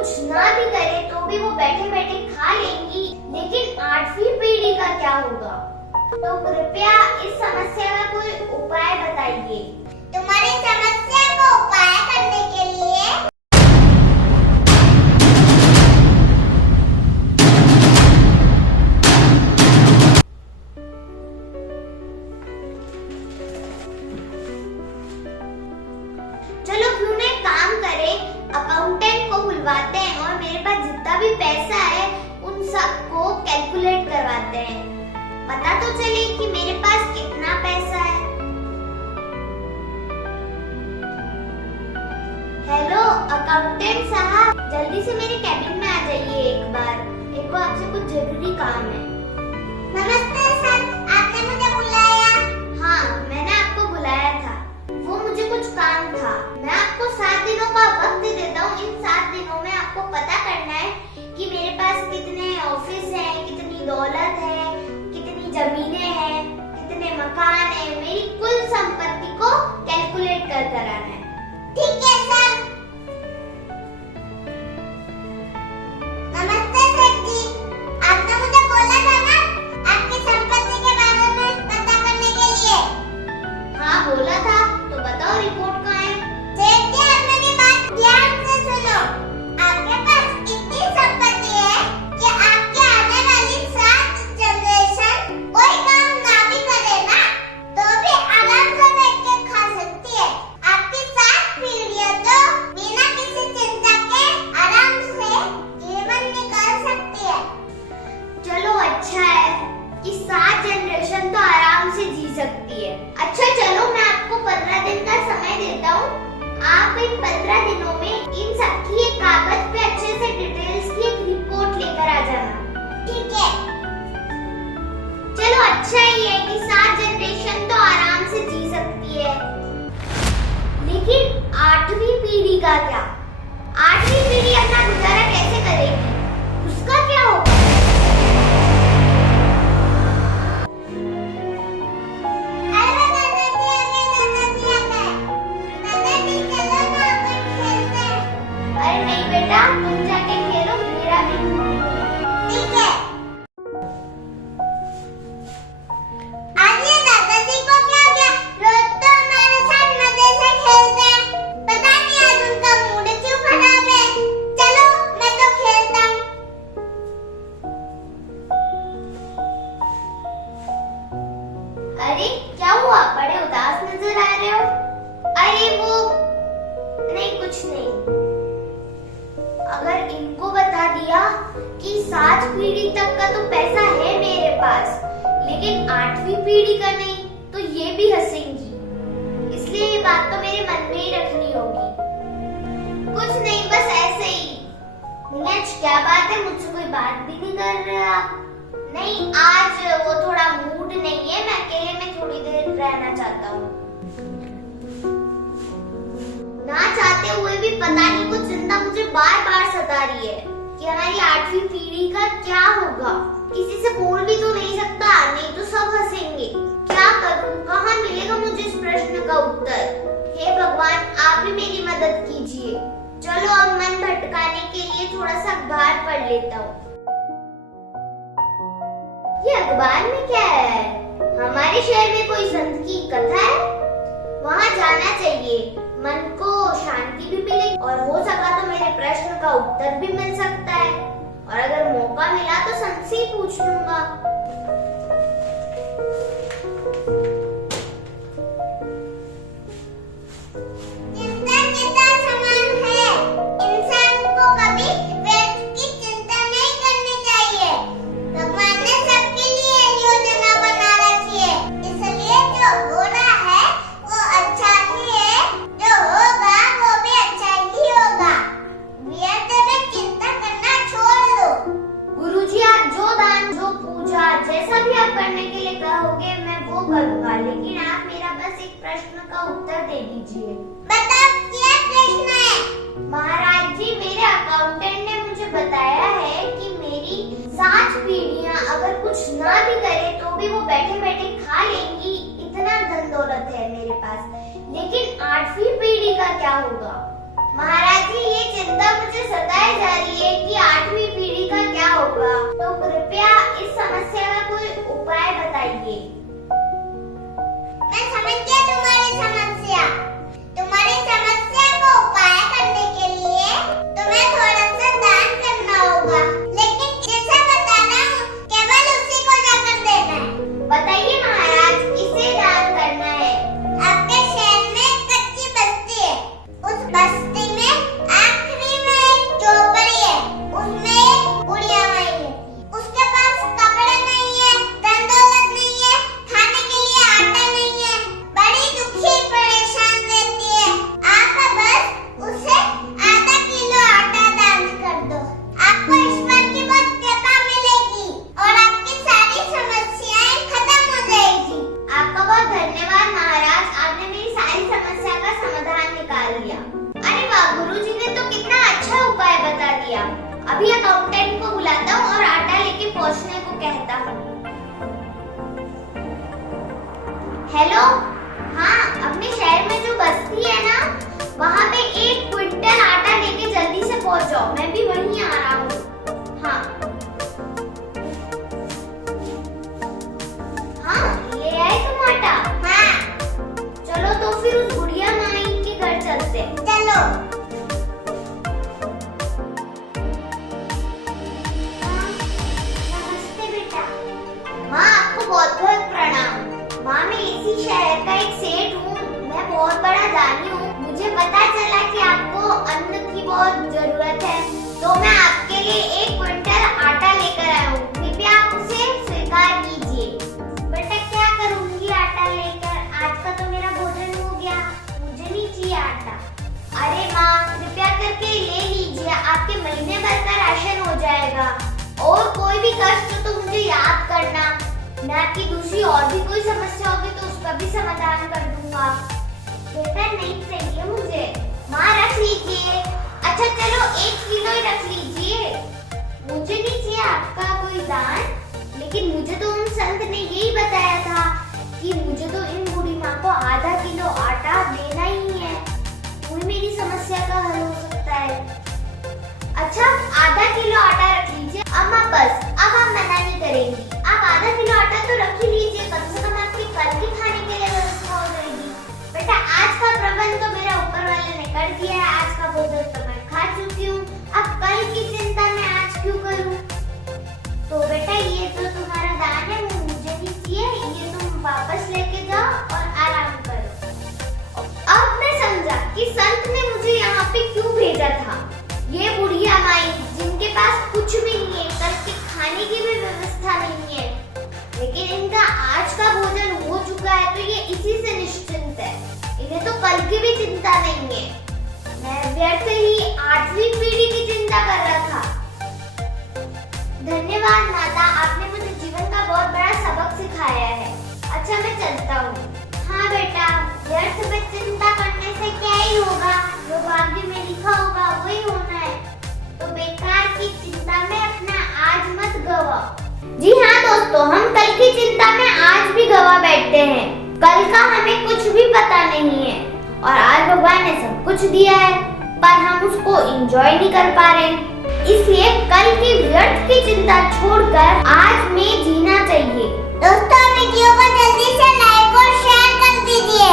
कुछ ना भी करे तो भी वो बैठे बैठे खा लेंगी, लेकिन 8वीं पीढ़ी का क्या होगा? तो कृपया इस समस्या का कोई उपाय बताइए। तुम्हारी समस्या को उपाय करने के लिए चलो क्यों ना एक काम करें, अकाउंटेंट को बुलवाते हैं और मेरे पास जितना भी पैसा है उन सबको कैलकुलेट करवाते हैं, पता तो चले कि मेरे पास कितना पैसा है। हेलो अकाउंटेंट साहब, जल्दी से मेरे कैबिन में आ जाइए एक बार, एक बार आपसे कुछ जरूरी काम है। नमस्ते सर, आपने मुझे बुलाया? हाँ, मैंने आपको बुलाया था, वो मुझे कुछ काम था। मैं आपको 7 दिनों का वक्त देता हूँ। इन 7 दिनों में आपको पता करना है कि मेरे पास कितने ऑफिस हैं, कितनी दौलत है, कितनी जमीनें हैं, कितने मकान हैं, मेरी कुल संपत्ति को कैलकुलेट कर आना है। ठीक है सर। नमस्ते सर जी, आपने मुझे बोला था ना आपकी संपत्ति के बारे में पता करने के लिए? हाँ बोला था, तो बताओ रिपोर्ट कहाँ है? सेठ जी, आप मेरी बात ध्यान से सुनो। आपके पास इतनी संपत्ति है कि आपके आने वाली 7 जनरेशन कोई काम ना भी करे ना तो भी आराम से बैठ के खा सकती है। आपकी 7 पीढ़ियां तो बिना किसी चिंता के आराम से जीवन निकाल सकती है। चलो अच्छा है कि 7 जनरेशन तो आराम से जी सकती है। अच्छा चलो, मैं आपको 15 दिन का समय देता हूँ। आप इन 15 दिनों में इन सबकी एक कागज पे अच्छे से डिटेल्स की एक रिपोर्ट लेकर आ जाना। ठीक है। चलो अच्छा ही है कि 7 जनरेशन तो आराम से जी सकती है, लेकिन 8वीं पीढ़ी का क्या? 8वीं पीढ़ी अपना गुजारा कैसे करेगी? उसका क्या होगा? अरे दादाजी आ गए। दादाजी चलो ना अपन खेलते हैं। अरे नहीं बेटा, तुम जाके खेलो, मेरा भी मूड नहीं है। ठीक है। आइए, दादाजी को क्या हो गया? रोज तो हमारे साथ मजे से खेलते हैं, पता नहीं आज उनका मूड क्यों खराब है। चलो मैं तो खेलता हूँ। अरे क्या हुआ, बड़े उदास नजर आ रहे हो? अरे वो नहीं, कुछ नहीं। अगर इनको बता दिया कि 7 पीढ़ी तक का तो पैसा है मेरे पास, लेकिन 8वीं पीढ़ी का नहीं, तो ये भी हंसेंगी। इसलिए ये बात तो मेरे मन में ही रखनी होगी। कुछ नहीं, बस ऐसे ही। आज क्या बात है, मुझसे कोई बात भी नहीं कर रहे आप? नहीं, आज वो थोड़ा मूड नहीं है, मैं अकेले में थोड़ी देर रहना चाहता हूँ। ना चाहते हुए भी पता नहीं कुछ चिंता मुझे बार बार सता रही है कि हमारी 8वीं पीढ़ी का क्या होगा। किसी से बोल भी तो नहीं सकता, नहीं तो सब हंसेंगे। क्या करूँ, कहाँ मिलेगा मुझे इस प्रश्न का उत्तर? हे भगवान, आप ही मेरी मदद कीजिए। चलो अब मन भटकाने के लिए थोड़ा सा अखबार पढ़ लेता हूँ। ये अखबार में क्या है? हमारे शहर में कोई संत की कथा है, वहाँ जाना चाहिए, मन को शांति भी मिलेगी और हो सका तो मेरे प्रश्न का उत्तर भी मिल सकता है, और अगर मौका मिला तो संत से ही पूछ लूंगा। चिंता चिंता समान है। इंसान को कभी व्यर्थ की चिंता नहीं करनी चाहिए। भगवान ने सबके लिए योजना बना रखी है, इसलिए जो हो रहा है वो अच्छा ही है, जो होगा वो भी अच्छा ही होगा। व्यर्थ में चिंता करना छोड़ दो। गुरुजी, आप जो दान, जो पूजा, जैसा भी आप करने के लिए कहोगे मैं वो करूंगा, लेकिन आप मेरा बस एक प्रश्न का उत्तर दे दीजिए। बताओ क्या प्रश्न है? महाराज जी, मेरे अकाउंटेंट ने मुझे बताया है कि मेरी 7 पीढ़ियां अगर कुछ ना भी करे तो भी वो बैठे बैठे खा लेंगी, इतना धन दौलत है मेरे पास, लेकिन 8वीं पीढ़ी का क्या होगा? महाराज जी, ये चिंता मुझे सताए जा रही है कि 8वीं पीढ़ी का क्या होगा। तो कृपया इस समस्या का कोई उपाय बताइए। मैं समझ गया तुम्हारी समस्या। तुम्हारी समस्या को उपाय करने के लिए तुम्हें थोड़ा सा दान करना होगा, लेकिन जैसा बताना हूँ केवल उसी को जाकर देना है। बताइए महाराज, किसे दान करना है? आपके शहर में एक कच्ची बस्ती है। उस बस्ती में आखिरी में एक झोपड़ी है, उसमें एक बुढ़िया माई है। उसके पास कपड़े नहीं है, धन दौलत नहीं है, खाने के लिए आटा नहीं है, बड़ी दुखी परेशान रहती है। आप बस उसे आधा किलो आटा दान कर दो। आपको ईश्वर की बहुत कृपा मिलेगी और आपकी सारी समस्याएं खत्म हो जाएगी। आपका बहुत धन्यवाद महाराज, आपने मेरी सारी समस्या का समाधान निकाल दिया। अरे वाह, गुरुजी ने तो कितना अच्छा उपाय बता दिया। अभी अकाउंटेंट को बुलाता हूँ और आटा लेके पहुँचने को कहता हूँ। हेलो, हाँ, अपने शहर में जो बस्ती है ना, वहाँ पे 1 क्विंटल आटा लेके जल्दी से पहुँच जाओ। मैं भी वहीं आ रहा हूँ। हाँ हाँ, ले आए तुम आटा? हाँ, चलो तो फिर उस बुढ़िया माई के घर चलते हैं। चलो। नमस्ते बेटा। माँ, आपको बहुत बहुत प्रणाम। माँ, मैं इसी शहर का एक सेठ हूँ। मैं बहुत बड़ा दानी हूँ। मुझे पता चला कि आपको अन्न की बहुत जरूरत है, तो मैं आपके लिए 1 क्विंटल आटा लेकर आया हूँ। कृपया आप उसे स्वीकार कीजिए। बेटा, क्या करूँगी आटा लेकर? आज का तो मेरा भोजन हो गया, मुझे नहीं चाहिए आटा। अरे माँ, कृपया करके ले लीजिए, आपके महीने भर का राशन हो जाएगा। और कोई भी कष्ट हो तो मुझे याद करना, मैं आपकी दूसरी और भी कोई समस्या होगी तो उसका भी समाधान कर दूंगा। बेटा, नहीं चाहिए मुझे। माँ, रख लीजिए। अच्छा चलो, 1 किलो ही रख लीजिए। मुझे नहीं चाहिए आपका कोई दान, लेकिन मुझे तो उन संत ने यही बताया था कि मुझे तो इन बूढ़ी माँ को आधा किलो आटा देना ही है, वही मेरी समस्या का हल हो सकता है। अच्छा, आधा किलो आटा रख लीजिए। अम्मा बस, अब हम मना नहीं करेंगी। आप आधा किलो आटा तो रख ही लीजिए, कम से कम आपके कल के खाने के लिए व्यवस्था हो जाएगी। बेटा, आज का प्रबंध तो मेरा ऊपर वाले ने कर दिया है। आज का भोजन तो मैं खा चुकी हूँ, अब कल की चिंता मैं आज क्यों करूँ? तो बेटा, ये तो तुम्हारा दान है, वो मुझे नहीं चाहिए। ये तुम वापस लेके जाओ और आराम करो। अब मैं समझा कि संत ने मुझे यहाँ पे क्यों भेजा था। ये बुढ़िया माई जिनके पास कुछ भी नहीं है, कल के खाने की भी व्यवस्था नहीं है, लेकिन इनका आज का भोजन हो चुका है तो ये इसी से निश्चिंत है। इन्हें तो कल की भी चिंता नहीं है। मैं व्यर्थ ही 8वीं पीढ़ी की चिंता कर रहा था। धन्यवाद माता, आपने मुझे जीवन का बहुत बड़ा सबक सिखाया है। अच्छा, मैं चलता हूँ। हाँ बेटा, व्यर्थ में चिंता करने से क्या ही होगा, जो भाग्य में लिखा होगा वही होना है। तो बेकार की चिंता में अपना आज मत गवाओ। जी हाँ दोस्तों, हम कल की चिंता में आज भी गवा बैठते हैं। कल का हमें कुछ भी पता नहीं है और आज भगवान ने सब कुछ दिया है, पर हम उसको एंजॉय नहीं कर पा रहे। इसलिए कल की व्यर्थ की चिंता छोड़कर आज में जीना चाहिए। दोस्तों, वीडियो को जल्दी से लाइक और शेयर कर दीजिए।